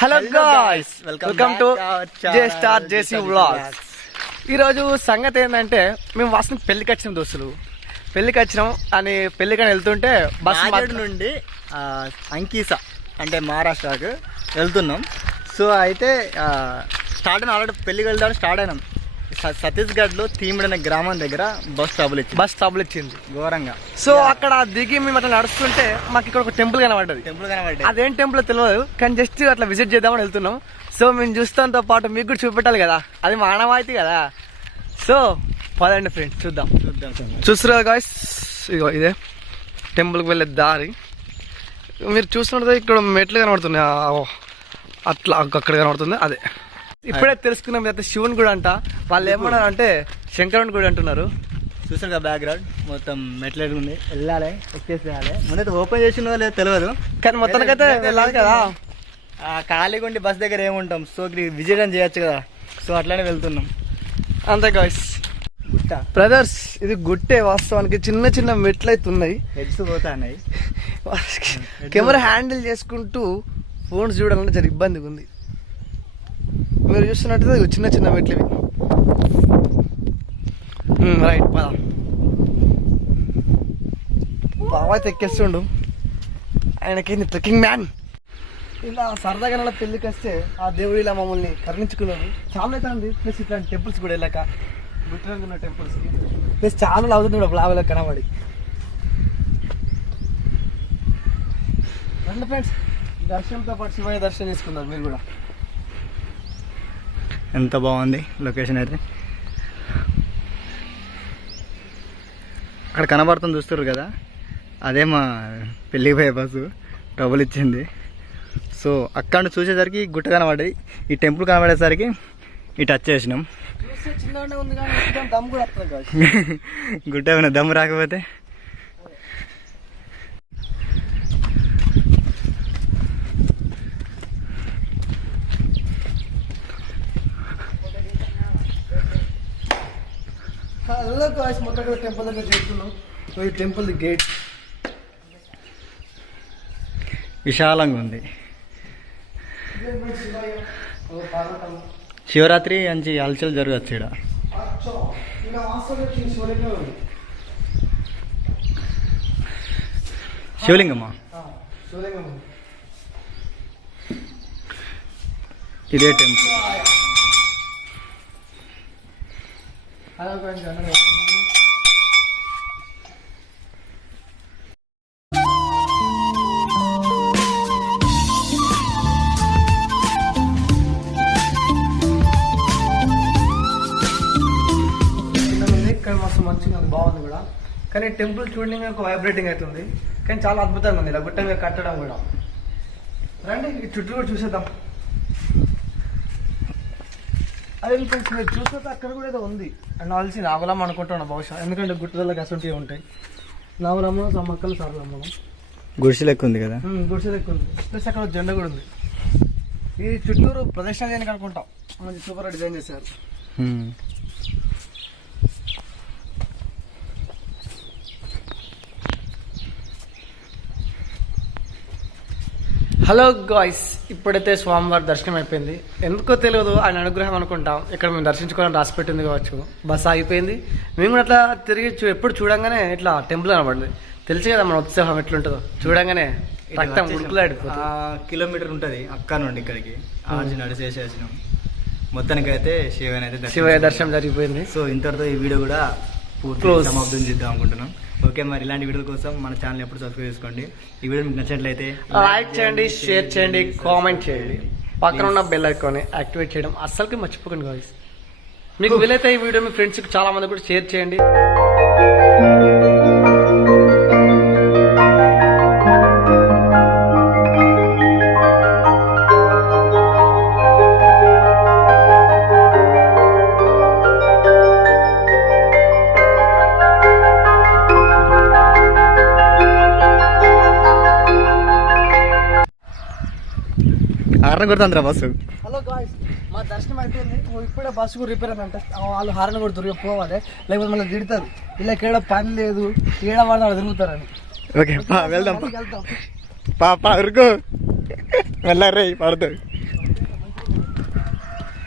Hello guys welcome to J star JC vlogs ఈరోజు సంగతి ఏంటంటే మేము వాసన పెళ్ళికి వచ్చినాం దోస్తులు. పెళ్ళికి వచ్చినాం అని పెళ్ళికని వెళ్తుంటే బస్ నుండి అంకీసా అంటే మహారాష్ట్రకు వెళ్తున్నాం. సో అయితే స్టార్ట్ అయిన ఆల్రెడీ పెళ్ళికి వెళ్దాం స్టార్ట్ అయినాం. సత్తీస్గఢ్లో తీమిడి అనే గ్రామం దగ్గర బస్ ట్రబుల్ ఇచ్చింది. బస్ స్టాప్లు ఇచ్చింది. ఘోరంగా. సో అక్కడ దిగి మేము అట్లా నడుస్తుంటే మాకు ఇక్కడ ఒక టెంపుల్ కనబడ్డది. టెంపుల్ కనబడ్డాయి అదేం టెంపుల్ తెలియదు కానీ జస్ట్ అట్లా విజిట్ చేద్దామని వెళ్తున్నాం. సో మేము చూస్తాంతో పాటు మీకు కూడా చూపెట్టాలి కదా అది మానవాయితీ కదా. సో పదండి ఫ్రెండ్స్ చూద్దాం. చూద్దాం. చూస్తున్నారు గాయస్ ఇగో ఇదే. టెంపుల్కి వెళ్ళే దారి. మీరు చూస్తున్నది ఇక్కడ మెట్లు కనబడుతున్నాయి. అట్లా అక్కడ కనబడుతుంది. అదే. ఇప్పుడే తెలుసుకున్నాం అయితే శివుని గుడి అంట. వాళ్ళు ఏమన్నారు అంటే శంకరుని గుడి అంటున్నారు. చూసారు కదా బ్యాక్గ్రౌండ్ మొత్తం మెట్లు ఉంది. వెళ్ళాలి ఎక్కేసి వెళ్ళాలి ముందైతే ఓపెన్ చేసిన లేదో తెలియదు కానీ మొత్తానికైతే వెళ్ళాలి కదా. ఆ ఖాళీగా ఉండి బస్ దగ్గర ఏముంటాం? సో విజిట్ అని చేయొచ్చు కదా. సో అట్లానే వెళ్తున్నాం. అంతే గాయస్ గుట్ట. బ్రదర్స్ ఇది గుట్టే వాస్తవానికి చిన్న చిన్న మెట్లు అయితే ఉన్నాయి హెడ్స్ పోతాయి. కెమెరా హ్యాండిల్ చేసుకుంటూ ఫోన్స్ చూడాలంటే జర ఇబ్బందిగా ఉంది మీరు చూస్తున్నట్టు చిన్న చిన్న మెట్లు ఇవి. రైట్ పద. బాబా అయితే ఎక్కేస్తుండు. ఆయనకి ట్రెక్కింగ్ మ్యాన్? ఇలా సరదాగా నెల పెళ్ళికి వస్తే ఆ దేవుడు ఇలా మమ్మల్ని కరుణించుకున్నాడు. చాలా అయితే ఉంది. ప్లస్ ఇట్లాంటి టెంపుల్స్ కూడా వెళ్ళాక గుట్టరంగా ఉన్న టెంపుల్స్కి ప్లస్ చాలా అవుతుంది బ్లాగులో కనబడి. రండి ఫ్రెండ్స్ దర్శనంతో పాటు శివయ్య దర్శనం చేసుకున్నారు మీరు కూడా. ఎంత బాగుంది లొకేషన్ అయితే. అక్కడ కనబడుతుంది చూస్తారు కదా? అదే మా పెళ్ళికి పోయే బస్సు. ట్రబుల్ ఇచ్చింది. సో అక్కడ చూసేసరికి గుట్ట కనబడ్డది. ఈ టెంపుల్ కనబడేసరికి ఇటు టచ్ చేసినాం. చూస్తే చిన్నగానే ఉంది కానీ మొత్తం దమ్ కూడా వస్తుంది కాదు గుట్ట ఏమైనా దమ్ము రాకపోతే? హలో గాయ్స్ మొత్తం కూడా టెంపుల్ దగ్గర చేస్తున్నాం. సో ఈ టెంపుల్ గేట్. విశాలంగా ఉంది. శివరాత్రి మంచి హల్చల్ జరగచ్చు ఇక్కడ శివలింగమ్మా ఇదే టెంపుల్. ఉంది ఇక్కడ మస్తు మంచిగా బాగుంది కూడా కానీ టెంపుల్ చూడడానికి ఒక వైబ్రేటింగ్ అవుతుంది కానీ చాలా అద్భుతంగా ఉంది ఇలా గుట్ట మీద కట్టడం కూడా రండి ఈ చుట్టూ కూడా చూసేద్దాం అదే ఫ్రెండ్స్ మీరు చూస్తే అక్కడ కూడా ఏదో ఉంది. అండ్ ఆల్సి నాగులమ్మ అనుకుంటున్నా బహుశా. ఎందుకంటే గుట్టలకు అసంటివి ఉంటాయి నాగులమ్మ సమ్మక్కలు సార్లమ్మ. గుడిసె లెక్క ఉంది కదా? గుడిసె ఎక్కువ ఉంది. ప్లస్ అక్కడ జెండా కూడా ఉంది. ఈ చుట్టూరు ప్రదర్శన చేయడానికి అనుకుంటాం. మంచి సూపర్ డిజైన్ చేశారు. హలో గాయ్స్ ఇప్పుడైతే స్వామివారి దర్శనం అయిపోయింది. ఎందుకో తెలియదు ఆయన అనుగ్రహం అనుకుంటాం. ఇక్కడ మేము దర్శించుకోవడం రాసి పెట్టింది కావచ్చు. బస్ ఆగిపోయింది. మేము కూడా అట్లా తిరిగి ఎప్పుడు చూడంగానే ఇట్లా టెంపుల్ కనబడింది. తెలుసు కదా మన ఉత్సాహం ఎట్లుంటుందో. చూడంగానే రక్తం. ఉడుకులాడిపోతుంది కిలోమీటర్ ఉంటుంది అక్క నుండి ఇక్కడికి. ఆర్జీ నడిచేసేసినాం మొత్తానికి అయితే శివయ్య అయితే దర్శనం శివయ్య దర్శనం జరిగిపోయింది. సో ఇంతటితో ఈ వీడియో కూడా పూర్తి. సమాప్తం చేద్దాం అనుకుంటున్నాం. ఓకే మరి ఇలాంటి వీడియోల కోసం మన ఛానల్ ఎప్పుడు సబ్స్క్రైబ్ చేసుకోండి. ఈ వీడియో మీకు నచ్చినట్లయితే లైక్ చేయండి షేర్ చేయండి కామెంట్ చేయండి. పక్కన ఉన్న బెల్ ఐకాన్ యాక్టివేట్ చేయడం అస్సలకి మర్చిపోకండి గాయ్స్ మీకు వీలైతే ఈ వీడియో మీ ఫ్రెండ్స్కి చాలా మంది కూడా షేర్ చేయండి. ఆరణ కొడుతుందిరా బస్సు. హలో గాయ్స్ మా దర్శనం అయిపోయింది. ఇప్పుడే బస్సుకు రిపేర్ అంట వాళ్ళు హారన్ కొడుతురు పోవాలి. లేకపోతే మళ్ళీ తిడతారు. ఇలా ఇక్కడ పని లేదు. ఏడ పడతాడు తిరుగుతారని. ఓకే పా వెళ్దాం పా. వెళ్తాం పా పా ఉరుకు వెళ్ళారే పడతాడు